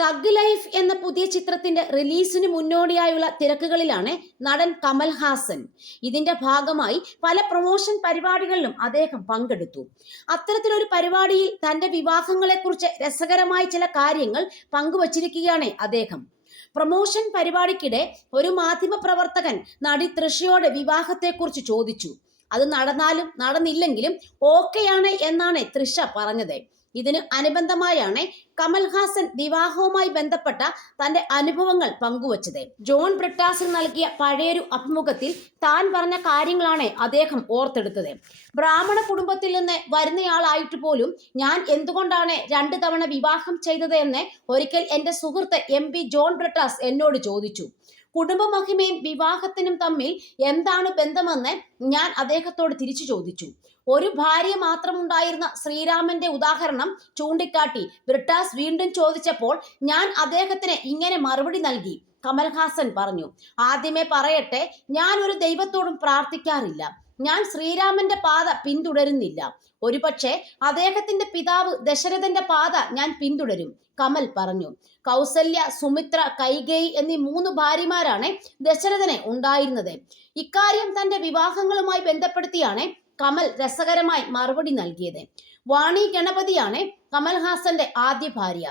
Thug life എന്ന പുതിയ ചിത്രത്തിന്റെ റിലീസിന് മുന്നോടിയായുള്ള തിരക്കുകളിലാണ് നടൻ കമൽഹാസൻ. ഇതിന്റെ ഭാഗമായി പല പ്രൊമോഷൻ പരിപാടികളിലും അദ്ദേഹം പങ്കെടുത്തു. അത്തരത്തിലൊരു പരിപാടിയിൽ തന്റെ വിവാഹങ്ങളെക്കുറിച്ച് രസകരമായ ചില കാര്യങ്ങൾ പങ്കുവച്ചിരിക്കുകയാണ് അദ്ദേഹം. പ്രൊമോഷൻ പരിപാടിക്കിടെ ഒരു മാധ്യമ പ്രവർത്തകൻ നടി തൃഷയോട് വിവാഹത്തെക്കുറിച്ച് ചോദിച്ചു. അത് നടന്നാലും നടന്നില്ലെങ്കിലും ഓക്കെയാണ് എന്നാണ് തൃഷ പറഞ്ഞത്. ഇതിന് അനുബന്ധമായാണ് കമൽഹാസൻ വിവാഹവുമായി ബന്ധപ്പെട്ട തന്റെ അനുഭവങ്ങൾ പങ്കുവച്ചത്. ജോൺ ബ്രിട്ടാസിന് നൽകിയ പഴയൊരു അഭിമുഖത്തിൽ താൻ പറഞ്ഞ കാര്യങ്ങളാണ് അദ്ദേഹം ഓർത്തെടുത്തത്. ബ്രാഹ്മണ കുടുംബത്തിൽ നിന്ന് വരുന്നയാളായിട്ട് പോലും ഞാൻ എന്തുകൊണ്ടാണ് 2 തവണ വിവാഹം ചെയ്തത് എന്ന് ഒരിക്കൽ എൻ്റെ സുഹൃത്ത് MP ജോൺ ബ്രിട്ടാസ് എന്നോട് ചോദിച്ചു. കുടുംബമഹിമയും വിവാഹത്തിനും തമ്മിൽ എന്താണ് ബന്ധമെന്ന് ഞാൻ അദ്ദേഹത്തോട് തിരിച്ചു ചോദിച്ചു. ഒരു ഭാര്യ മാത്രമുണ്ടായിരുന്ന ശ്രീരാമന്റെ ഉദാഹരണം ചൂണ്ടിക്കാട്ടി ബ്രിട്ടാസ് വീണ്ടും ചോദിച്ചപ്പോൾ ഞാൻ അദ്ദേഹത്തിന് ഇങ്ങനെ മറുപടി നൽകി. കമൽഹാസൻ പറഞ്ഞു, ആദ്യമേ പറയട്ടെ, ഞാൻ ഒരു ദൈവത്തോടും പ്രാർത്ഥിക്കാറില്ല. ഞാൻ ശ്രീരാമന്റെ പാത പിന്തുടരുന്നില്ല. ഒരുപക്ഷെ അദ്ദേഹത്തിന്റെ പിതാവ് ദശരഥന്റെ പാത ഞാൻ പിന്തുടരും, കമൽ പറഞ്ഞു. കൗസല്യ, സുമിത്ര, കൈകേയി എന്നീ 3 ഭാര്യമാരാണ് ദശരഥന് ഉണ്ടായിരുന്നത്. ഇക്കാര്യം തന്റെ വിവാഹങ്ങളുമായി ബന്ധപ്പെടുത്തിയാണ് കമൽ രസകരമായി മറുപടി നൽകിയത്. വാണി ഗണപതിയാണ് കമൽഹാസന്റെ ആദ്യ ഭാര്യ.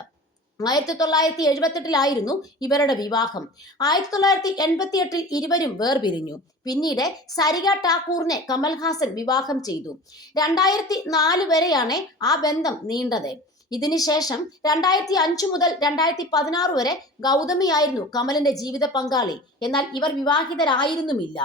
1978 ഇവരുടെ വിവാഹം. 1988 ഇരുവരും വേർപിരിഞ്ഞു. പിന്നീട് സരിക ഠാക്കൂറിനെ കമൽഹാസൻ വിവാഹം ചെയ്തു. 2004 വരെയാണ് ആ ബന്ധം നീണ്ടത്. ഇതിനുശേഷം 2005 മുതൽ 2016 വരെ ഗൗതമിയായിരുന്നു കമലിന്റെ ജീവിത പങ്കാളി. എന്നാൽ ഇവർ വിവാഹിതരായിരുന്നുമില്ല.